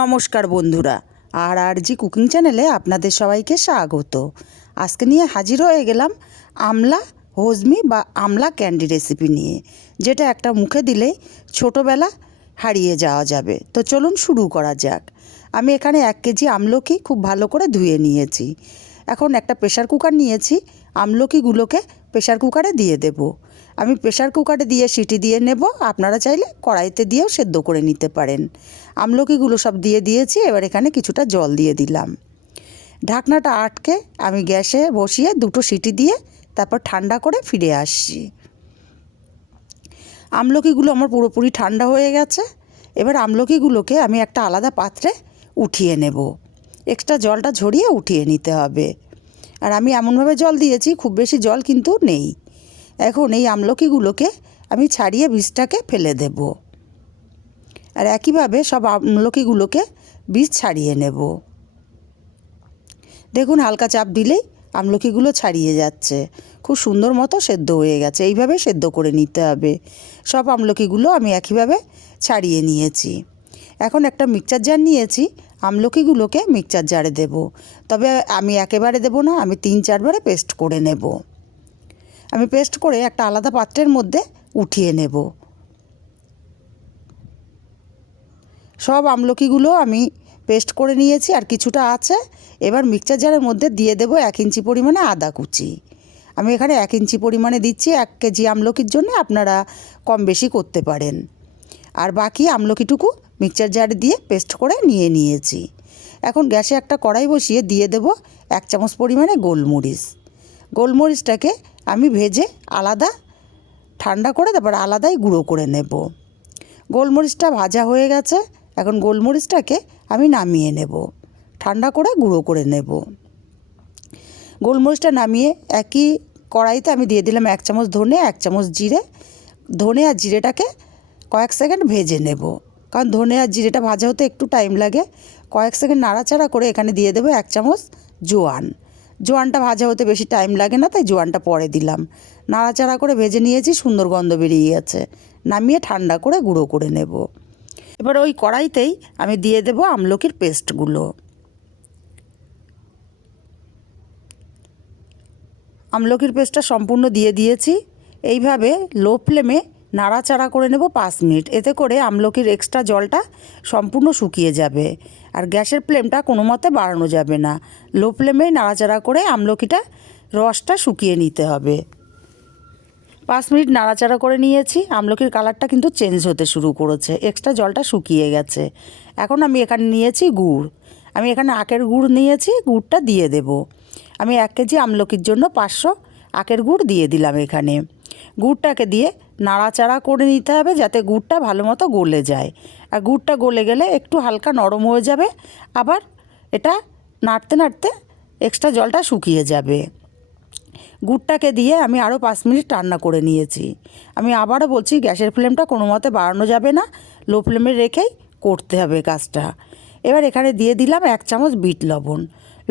নমস্কার বন্ধুরা, আর আর জি কুকিং চ্যানেলে আপনাদের সবাইকে স্বাগত। আজকে নিয়ে হাজির হয়ে গেলাম আমলা, হজমি বা আমলা ক্যান্ডি রেসিপি নিয়ে, যেটা একটা মুখে দিলে ছোটোবেলা হারিয়ে যাওয়া যাবে। তো চলুন শুরু করা যাক। আমি এখানে এক কেজি আমলকি খুব ভালো করে ধুয়ে নিয়েছি। এখন একটা প্রেশার কুকার নিয়েছি, আমলকিগুলোকে প্রেশার কুকারে দিয়ে দেব। আমি প্রেশার কুকারে দিয়ে সিটি দিয়ে নেব, আপনারা চাইলে কড়াইতে দিয়েও সেদ্ধ করে নিতে পারেন। আমলকিগুলো সব দিয়ে দিয়েছি, এবার এখানে কিছুটা জল দিয়ে দিলাম। ঢাকনাটা আটকে আমি গ্যাসে বসিয়ে দুটো সিটি দিয়ে তারপর ঠান্ডা করে ফিরে আসছি। আমলকিগুলো আমার পুরোপুরি ঠান্ডা হয়ে গেছে, এবার আমলকিগুলোকে আমি একটা আলাদা পাত্রে উঠিয়ে নেব। এক্সট্রা জলটা ঝরিয়ে উঠিয়ে নিতে হবে। আর আমি এমনভাবে জল দিয়েছি, খুব বেশি জল কিন্তু নেই। এখন এই আমলকিগুলোকে আমি ছাড়িয়ে বীজটাকে ফেলে দেব। আর একইভাবে সব আমলকিগুলোকে বীজ ছাড়িয়ে নেব। দেখুন, হালকা চাপ দিলেই আমলকিগুলো ছাড়িয়ে যাচ্ছে। খুব সুন্দর মতো সেদ্ধ হয়ে গেছে এইভাবে সেদ্ধ করে নিতে হবে। সব আমলকিগুলো আমি একইভাবে ছাড়িয়ে নিয়েছি। এখন একটা মিক্সচার জার নিয়েছি আমলকিগুলোকে মিক্সচার জারে দেব। তবে আমি একেবারে দেব না, আমি তিন চারবারে পেস্ট করে নেব। আমি পেস্ট করে একটা আলাদা পাত্রের মধ্যে উঠিয়ে নেব। সব আমলকিগুলো আমি পেস্ট করে নিয়েছি, আর কিছুটা আছে। এবার মিক্সচার জারের মধ্যে দিয়ে দেবো এক ইঞ্চি পরিমাণে আদা কুচি। আমি এখানে এক ইঞ্চি পরিমাণে দিচ্ছি এক কেজি আমলকির জন্য, আপনারা কম বেশি করতে পারেন। আর বাকি আমলকিটুকু মিক্সচার জারে দিয়ে পেস্ট করে নিয়ে নিয়েছি। এখন গ্যাসে একটা কড়াই বসিয়ে দিয়ে দেব এক চামচ পরিমাণে গোলমরিচ। গোলমরিচটাকে আমি ভেজে আলাদা, ঠান্ডা করে তারপর আলাদাই গুঁড়ো করে নেব। গোলমরিচটা ভাজা হয়ে গেছে, এখন গোলমরিচটাকে আমি নামিয়ে নেব। ঠান্ডা করে গুঁড়ো করে নেব। গোলমরিচটা নামিয়ে একই কড়াইতে আমি দিয়ে দিলাম এক চামচ ধনে, এক চামচ জিরে। ধনে আর জিরেটাকে কয়েক সেকেন্ড ভেজে নেব। কারণ ধনে আর জিরেটা ভাজা হতে একটু টাইম লাগে। কয়েক সেকেন্ড নাড়াচাড়া করে এখানে দিয়ে দেবো এক চামচ জোয়ান। জোয়ানটা ভাজা হতে বেশি টাইম লাগে না, তাই জোয়ানটা পরে দিলাম। নাড়াচাড়া করে ভেজে নিয়েছি, সুন্দর গন্ধ বেরিয়ে গেছে। নামিয়ে ঠান্ডা করে গুঁড়ো করে নেব। এবার ওই কড়াইতেই আমি দিয়ে দেবো আমলকির পেস্টগুলো। আমলকির পেস্টটা সম্পূর্ণ দিয়ে দিয়েছি। এইভাবে লো ফ্লেমে নাড়াচাড়া করে নেব পাঁচ মিনিট। এতে করে আমলকির এক্সট্রা জলটা সম্পূর্ণ শুকিয়ে যাবে। আর গ্যাসের ফ্লেমটা কোনো মতে বাড়ানো যাবে না। লো ফ্লেমেই নাড়াচাড়া করে আমলকিটা রসটা শুকিয়ে নিতে হবে। পাঁচ মিনিট নাড়াচাড়া করে নিয়েছি। আমলকির কালারটা কিন্তু চেঞ্জ হতে শুরু করেছে। এক্সট্রা জলটা শুকিয়ে গেছে। এখন আমি এখানে নিয়েছি গুড়। আমি এখানে আখের গুড় নিয়েছি। গুড়টা দিয়ে দেব। আমি এক কেজি আমলকির জন্য পাঁচশো আখের গুড় দিয়ে দিলাম এখানে। গুড়টাকে দিয়ে নাড়াচাড়া করে নিতে হবে যাতে গুড়টা ভালো মতো গলে যায়। আর গুড়টা গলে গেলে একটু হালকা নরম হয়ে যাবে, আবার এটা নাড়তে নাড়তে এক্সট্রা জলটা শুকিয়ে যাবে। গুড়টাকে দিয়ে আমি আরও পাঁচ মিনিট রান্না করে নিয়েছি। আমি আবারও বলছি, গ্যাসের ফ্লেমটা কোনো মতে বাড়ানো যাবে না, লো ফ্লেমে রেখেই করতে হবে কাজটা। এবার এখানে দিয়ে দিলাম এক চামচ বিট লবণ।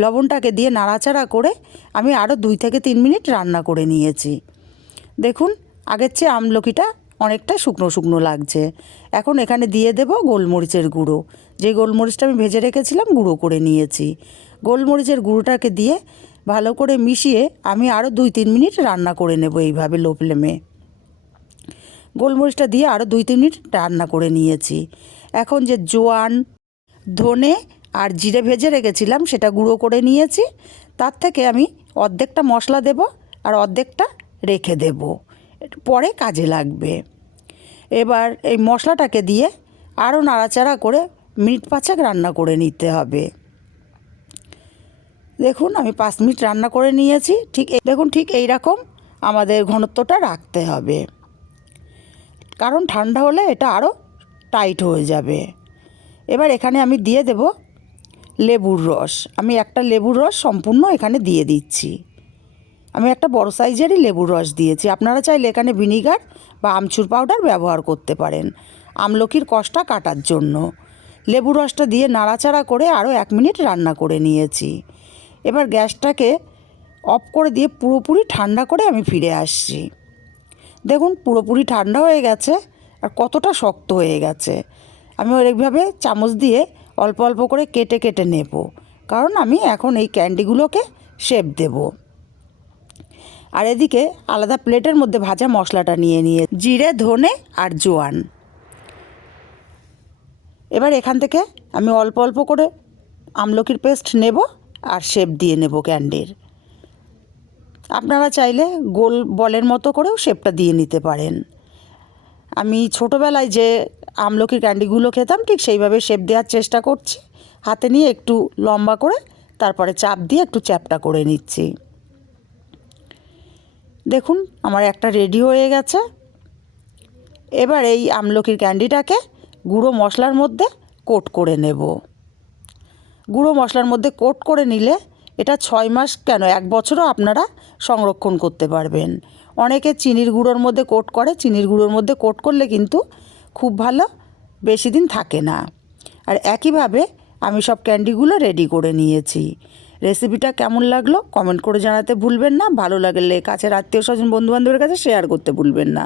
লবণটাকে দিয়ে নাড়াচাড়া করে আমি আরও দুই থেকে তিন মিনিট রান্না করে নিয়েছি। দেখুন, আগের চেয়ে আমলকিটা অনেকটা শুকনো শুকনো লাগছে। এখন এখানে দিয়ে দেব গোলমরিচের গুঁড়ো। যে গোলমরিচটা আমি ভেজে রেখেছিলাম, গুঁড়ো করে নিয়েছি। গোলমরিচের গুঁড়োটাকে দিয়ে ভালো করে মিশিয়ে আমি আরও দুই তিন মিনিট রান্না করে নেব এইভাবে লো ফ্লেমে। গোলমরিচটা দিয়ে আরও দুই তিন মিনিট রান্না করে নিয়েছি। এখন যে জোয়ান, ধনে আর জিরে ভেজে রেখেছিলাম, সেটা গুঁড়ো করে নিয়েছি। তার থেকে আমি অর্ধেকটা মশলা দেব আর অর্ধেকটা রেখে দেব। পরে কাজে লাগবে। এবার এই মশলাটাকে দিয়ে আরও নাড়াচাড়া করে মিনিট পাঁচেক রান্না করে নিতে হবে। দেখুন, আমি পাঁচ মিনিট রান্না করে নিয়েছি। ঠিক দেখুন, ঠিক এই রকম আমাদের ঘনত্বটা রাখতে হবে। কারণ ঠান্ডা হলে এটা আরও টাইট হয়ে যাবে। এবার এখানে আমি দিয়ে দেব লেবুর রস। আমি একটা লেবুর রস সম্পূর্ণ এখানে দিয়ে দিচ্ছি। আমি একটা বড় সাইজেরই লেবুর রস দিয়েছি। আপনারা চাইলে এখানে ভিনিগার বা আমচুর পাউডার ব্যবহার করতে পারেন। আমলকির কষটা কাটার জন্য। লেবুর রসটা দিয়ে নাড়াচাড়া করে আরও এক মিনিট রান্না করে নিয়েছি। এবার গ্যাসটাকে অফ করে দিয়ে পুরোপুরি ঠান্ডা করে আমি ফিরে আসছি। দেখুন, পুরোপুরি ঠান্ডা হয়ে গেছে আর কতটা শক্ত হয়ে গেছে। আমি ওইভাবে চামচ দিয়ে অল্প অল্প করে কেটে কেটে নেব। কারণ আমি এখন এই ক্যান্ডিগুলোকে শেপ দেব। আর এদিকে আলাদা প্লেটের মধ্যে ভাজা মশলাটা নিয়ে নিয়ে, জিরে, ধনে আর জোয়ান। এবার এখান থেকে আমি অল্প অল্প করে আমলকির পেস্ট নেব আর শেপ দিয়ে নেব ক্যান্ডির। আপনারা চাইলে গোল বলের মতো করেও শেপটা দিয়ে নিতে পারেন। আমি ছোটোবেলায় যে আমলকির ক্যান্ডিগুলো খেতাম, ঠিক সেইভাবে শেপ দেওয়ার চেষ্টা করছি। হাতে নিয়ে একটু লম্বা করে, তারপরে চাপ দিয়ে একটু চ্যাপটা করে নিচ্ছি। দেখুন, আমার একটা রেডি হয়ে গেছে। এবার এই আমলকির ক্যান্ডিটাকে গুঁড়ো মশলার মধ্যে কোট করে নেব। গুঁড়ো মশলার মধ্যে কোট করে নিলে এটা ছয় মাস কেন, এক বছরও আপনারা সংরক্ষণ করতে পারবেন। অনেকে চিনির গুঁড়োর মধ্যে কোট করে, চিনির গুঁড়োর মধ্যে কোট করলে কিন্তু খুব ভালো, বেশি দিন থাকে না। আর একইভাবে আমি সব ক্যান্ডিগুলো রেডি করে নিয়েছি। রেসিপিটা কেমন লাগল? কমেন্ট করে জানাতে ভুলবেন না। ভালো লাগলে কাছের আত্মীয় স্বজন বন্ধুবান্ধবের কাছে শেয়ার করতে ভুলবেন না।